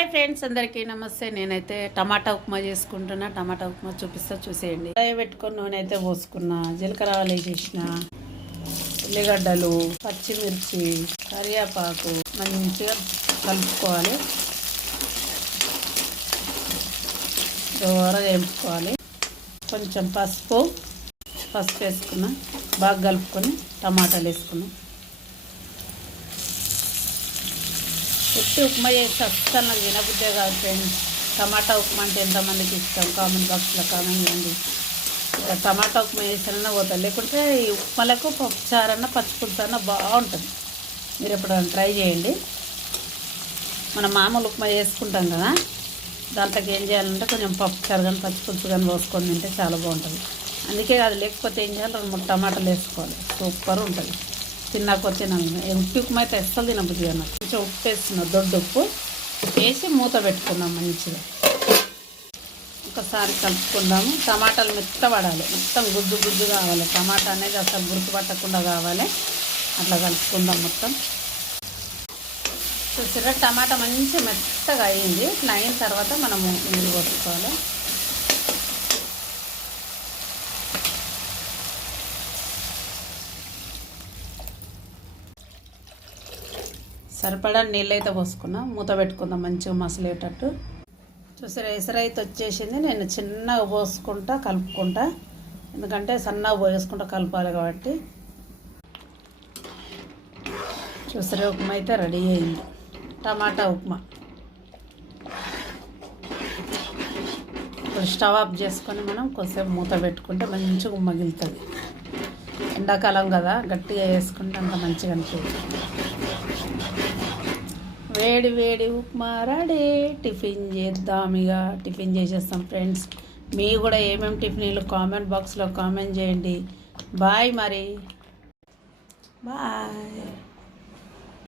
Hi friends, అందరికీ నమస్తే. నేనైతే టమాటా ఉప్మా చేసుకుంటున్నా. టమాటా ఉప్మా చూపిస్తా, చూసేయండి. కడాయి పెట్టుకొని నూనె అయితే పోసుకున్నా, జీలకర్ర వేసేసిన, ఉల్లిగడ్డలు, పచ్చిమిర్చి, కరివేపాకు మంచిగా కలుపుకోవాలి. దూరగా వేపుకోవాలి. కొంచెం పసుపు వేసుకున్నా, బాగా కలుపుకొని టమాటాలు వేసుకున్నాం. ఉట్టి ఉప్మా చేస్తే అస్సలు నాకు తినబుద్దే కాదు ఫ్రెండ్స్. టమాటా ఉప్మా అంటే ఎంతమందికి ఇష్టం? కామెంట్ బాక్స్లో కామెంట్ చేయండి. ఇక టమాటా ఉప్మా చేసినా పోతాను, లేకుంటే ఈ ఉప్మాలకు పప్పుచారన్న పచ్చిపులుసు అన్న బాగుంటుంది. మీరు ఎప్పుడైనా ట్రై చేయండి. మనం మామూలు ఉప్మా చేసుకుంటాం కదా, దాంట్లోకి ఏం చేయాలంటే కొంచెం పప్పుచారు కానీ పచ్చిపులుసు కానీ పోసుకొని తింటే చాలా బాగుంటుంది. అందుకే అది లేకపోతే ఏం చేయాలి, 2-3 టమాటాలు వేసుకోవాలి. సూపర్ ఉంటుంది. తిన్నాకొచ్చి ఉప్పు ఉప్మా అయితే అస్సలు తినబుద్ది కదా. కొంచెం ఉప్పు వేస్తున్నాం, దొడ్డు ఉప్పు వేసి మూత పెట్టుకున్నాం. మంచిగా ఒకసారి కలుపుకుందాము. టమాటాలు మెత్తపడాలి, మొత్తం గుజ్జు గుజ్జు కావాలి. టమాటా అనేది అసలు గుర్తుపట్టకుండా కావాలి. అట్లా కలుపుకుందాం మొత్తం. చూసారా, టమాటా మంచిగా మెత్తగా అయింది. ఇట్లా అయిన తర్వాత మనము నీళ్ళు పోసుకోవాలి. సరిపడా నీళ్ళు అయితే పోసుకున్నాం. మూత పెట్టుకుందాం మంచిగా మసలేటట్టు. చూసారా, ఎసరైతే వచ్చేసింది. నేను చిన్నగా పోసుకుంటా కలుపుకుంటా, ఎందుకంటే సన్నగా పోసుకుంటా కలపాలి కాబట్టి. చూసారా, ఉప్మా అయితే రెడీ అయింది. టమాటా ఉప్మా. ఇప్పుడు స్టవ్ ఆఫ్ చేసుకొని మనం కొద్దిసేపు మూత పెట్టుకుంటే మంచిగా మగిలుతుంది. ఎండాకాలం కదా, గట్టిగా వేసుకుంటే అంత మంచిగా అనిపిస్తుంది. వేడి వేడి ఉప్మా రెడీ. టిఫిన్ చేద్దాం. ఇక టిఫిన్ చేసేస్తాం ఫ్రెండ్స్. మీరు కూడా ఏమేమి టిఫిన్లు కామెంట్ బాక్స్లో కామెంట్ చేయండి. బాయ్ మరి, బాయ్.